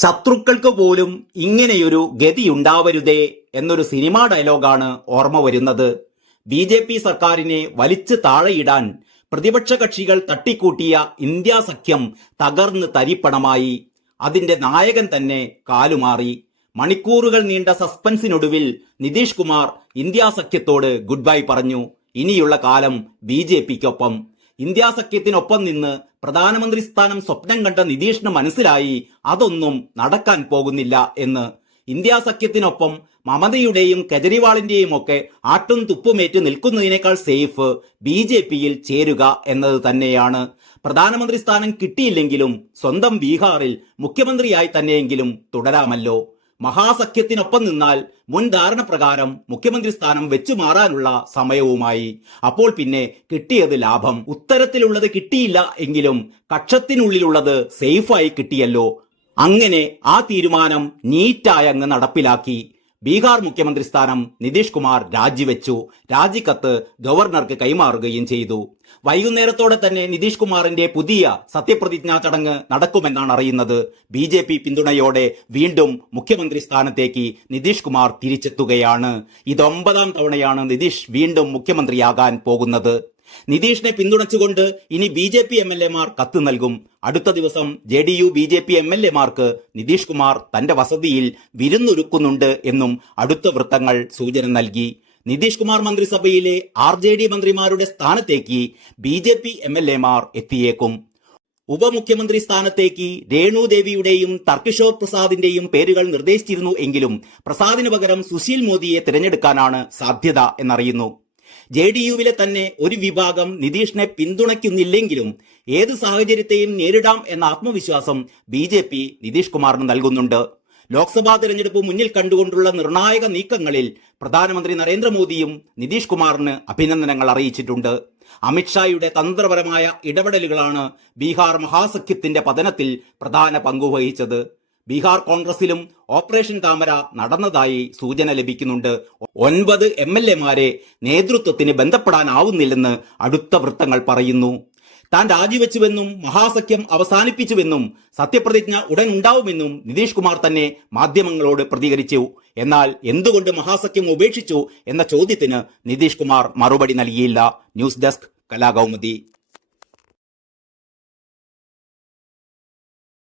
ശത്രുക്കൾക്ക് പോലും ഇങ്ങനെയൊരു ഗതിയുണ്ടാവരുതേ എന്നൊരു സിനിമാ ഡയലോഗാണ് ഓർമ്മ വരുന്നത്. BJP സർക്കാരിനെ വലിച്ചു താഴെയിടാൻ പ്രതിപക്ഷ കക്ഷികൾ തട്ടിക്കൂട്ടിയ ഇന്ത്യ സഖ്യം തകർന്ന് തരിപ്പണമായി. അതിന്റെ നായകൻ തന്നെ കാലുമാറി. മണിക്കൂറുകൾ നീണ്ട സസ്പെൻസിനൊടുവിൽ നിതീഷ് കുമാർ ഇന്ത്യ സഖ്യത്തോട് ഗുഡ് ബൈ പറഞ്ഞു. ഇനിയുള്ള കാലം BJPക്കൊപ്പം. ഇന്ത്യ സഖ്യത്തിനൊപ്പം നിന്ന് പ്രധാനമന്ത്രി സ്ഥാനം സ്വപ്നം കണ്ട നിതീഷിന് മനസ്സിലായി അതൊന്നും നടക്കാൻ പോകുന്നില്ല എന്ന്. ഇന്ത്യ സഖ്യത്തിനൊപ്പം മമതയുടെയും കെജ്രിവാളിന്റെയും ഒക്കെ ആട്ടും തുപ്പുമേറ്റ് നിൽക്കുന്നതിനേക്കാൾ സേഫ് BJPയിൽ ചേരുക എന്നത് തന്നെയാണ്. പ്രധാനമന്ത്രി സ്ഥാനം കിട്ടിയില്ലെങ്കിലും സ്വന്തം ബീഹാറിൽ മുഖ്യമന്ത്രിയായി തന്നെയെങ്കിലും തുടരാമല്ലോ. മഹാസഖ്യത്തിനൊപ്പം നിന്നാൽ മുൻ ധാരണ പ്രകാരം മുഖ്യമന്ത്രി സ്ഥാനം വെച്ചു മാറാനുള്ള സമയവുമായി. അപ്പോൾ പിന്നെ കിട്ടിയത് ലാഭം. ഉത്തരത്തിലുള്ളത് കിട്ടിയില്ല എങ്കിലും കക്ഷത്തിനുള്ളിലുള്ളത് സേഫായി കിട്ടിയല്ലോ. അങ്ങനെ ആ തീരുമാനം നീറ്റായി അങ്ങ് നടപ്പിലാക്കി. ബീഹാർ മുഖ്യമന്ത്രി സ്ഥാനം നിതീഷ് കുമാർ രാജിവെച്ചു. രാജിക്കത്ത് ഗവർണർക്ക് കൈമാറുകയും ചെയ്തു. വൈകുന്നേരത്തോടെ തന്നെ നിതീഷ് കുമാറിന്റെ പുതിയ സത്യപ്രതിജ്ഞാ ചടങ്ങ് നടക്കുമെന്നാണ് അറിയുന്നത്. BJP പിന്തുണയോടെ വീണ്ടും മുഖ്യമന്ത്രി സ്ഥാനത്തേക്ക് നിതീഷ് കുമാർ തിരിച്ചെത്തുകയാണ്. ഇത് 9ാം തവണയാണ് നിതീഷ് വീണ്ടും മുഖ്യമന്ത്രിയാകാൻ പോകുന്നത്. നിതീഷിനെ പിന്തുണച്ചുകൊണ്ട് ഇനി BJP MLA-മാർ കത്ത് നൽകും. അടുത്ത ദിവസം JDU BJP MLA-മാർക്ക് നിതീഷ് കുമാർ തന്റെ വസതിയിൽ വിരുന്നൊരുക്കുന്നുണ്ട് എന്നും അടുത്ത വൃത്തങ്ങൾ സൂചന നൽകി. നിതീഷ് കുമാർ മന്ത്രിസഭയിലെ RJD മന്ത്രിമാരുടെ സ്ഥാനത്തേക്ക് BJP MLA-മാർ എത്തിയേക്കും. ഉപമുഖ്യമന്ത്രി സ്ഥാനത്തേക്ക് രേണു ദേവിയുടെയും തർക്കിഷോർ പ്രസാദിന്റെയും പേരുകൾ നിർദ്ദേശിച്ചിരുന്നു എങ്കിലും പ്രസാദിന് പകരം സുശീൽ മോദിയെ തിരഞ്ഞെടുക്കാനാണ് സാധ്യത എന്നറിയുന്നു. JDU-വിലെ തന്നെ ഒരു വിഭാഗം നിതീഷിനെ പിന്തുണയ്ക്കുന്നില്ലെങ്കിലും ഏത് സാഹചര്യത്തെയും നേരിടാം എന്ന ആത്മവിശ്വാസം BJP നിതീഷ് കുമാറിന് നൽകുന്നുണ്ട്. ലോക്സഭാ തെരഞ്ഞെടുപ്പ് മുന്നിൽ കണ്ടുകൊണ്ടുള്ള നിർണായക നീക്കങ്ങളിൽ പ്രധാനമന്ത്രി നരേന്ദ്രമോദിയും നിതീഷ് കുമാറിന് അഭിനന്ദനങ്ങൾ അറിയിച്ചിട്ടുണ്ട്. അമിത്ഷായുടെ തന്ത്രപരമായ ഇടപെടലുകളാണ് ബീഹാർ മഹാസഖ്യത്തിന്റെ പതനത്തിൽ പ്രധാന പങ്കുവഹിച്ചത്. ബീഹാർ കോൺഗ്രസിലും ഓപ്പറേഷൻ താമര നടന്നതായി സൂചന ലഭിക്കുന്നുണ്ട്. 9 MLA-മാരെ നേതൃത്വത്തിന് ബന്ധപ്പെടാനാവുന്നില്ലെന്ന് അടുത്ത വൃത്തങ്ങൾ പറയുന്നു. താൻ രാജിവെച്ചുവെന്നും മഹാസഖ്യം അവസാനിപ്പിച്ചുവെന്നും സത്യപ്രതിജ്ഞ ഉടൻ ഉണ്ടാവുമെന്നും നിതീഷ് കുമാർ തന്നെ മാധ്യമങ്ങളോട് പ്രതികരിച്ചു. എന്നാൽ എന്തുകൊണ്ട് മഹാസഖ്യം ഉപേക്ഷിച്ചു എന്ന ചോദ്യത്തിന് നിതീഷ് കുമാർ മറുപടി നൽകിയില്ല. News desk Kalakaumudi.